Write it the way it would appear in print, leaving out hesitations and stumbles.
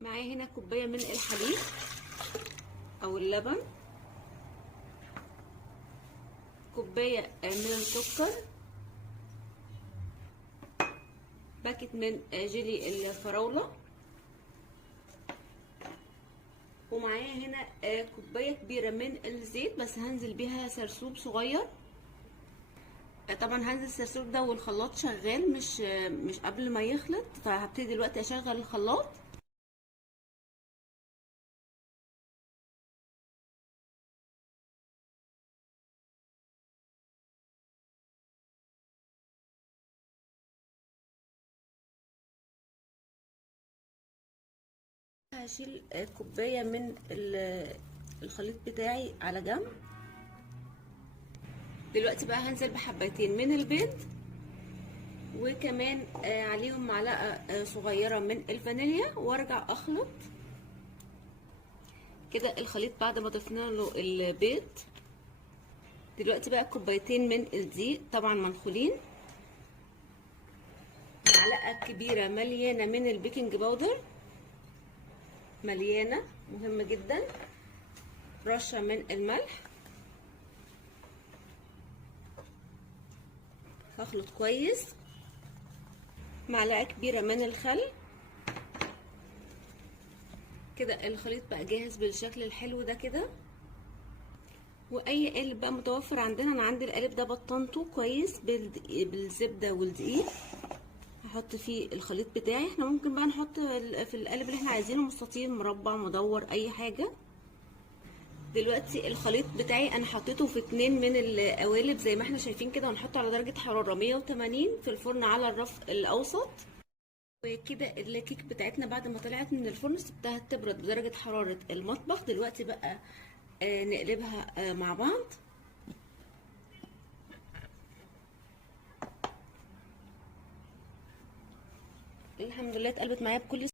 معايا هنا كوبايه من الحليب او اللبن، كوبايه من السكر، باكت من جيلي الفراوله، ومعايا هنا كوبايه كبيره من الزيت، بس هنزل بيها سرسوب صغير. طبعا هنزل السرسوب ده والخلاط شغال، مش قبل ما يخلط، فهبتدي دلوقتي اشغل الخلاط. هشيل كوبايه من الخليط بتاعي على جنب. دلوقتي بقى هنزل بحبتين من البيض، وكمان عليهم معلقه صغيره من الفانيليا، وارجع اخلط كده الخليط بعد ما ضفنا له البيض. دلوقتي بقى كوبايتين من الدقيق طبعا منخولين، معلقه كبيره مليانه من البيكنج باودر، مليانه مهمه جدا، رشه من الملح. هخلط كويس، معلقه كبيره من الخل. كده الخليط بقى جاهز بالشكل الحلو ده كده. واي قالب بقى متوفر عندنا، انا عندي القالب ده بطنته كويس بالزبده والدقيق، هحط فيه الخليط بتاعي. احنا ممكن بقى نحط في القالب اللي احنا عايزينه، مستطيل، مربع، مدور، اي حاجه. دلوقتي الخليط بتاعي انا حطيته في 2 من القوالب زي ما احنا شايفين كده، وهنحطه على درجه حراره 180 في الفرن على الرف الاوسط. وكده الكيك بتاعتنا بعد ما طلعت من الفرن سبتها تبرد بدرجه حراره المطبخ. دلوقتي بقى نقلبها مع بعض. الحمد لله اتقلبت معايا بكل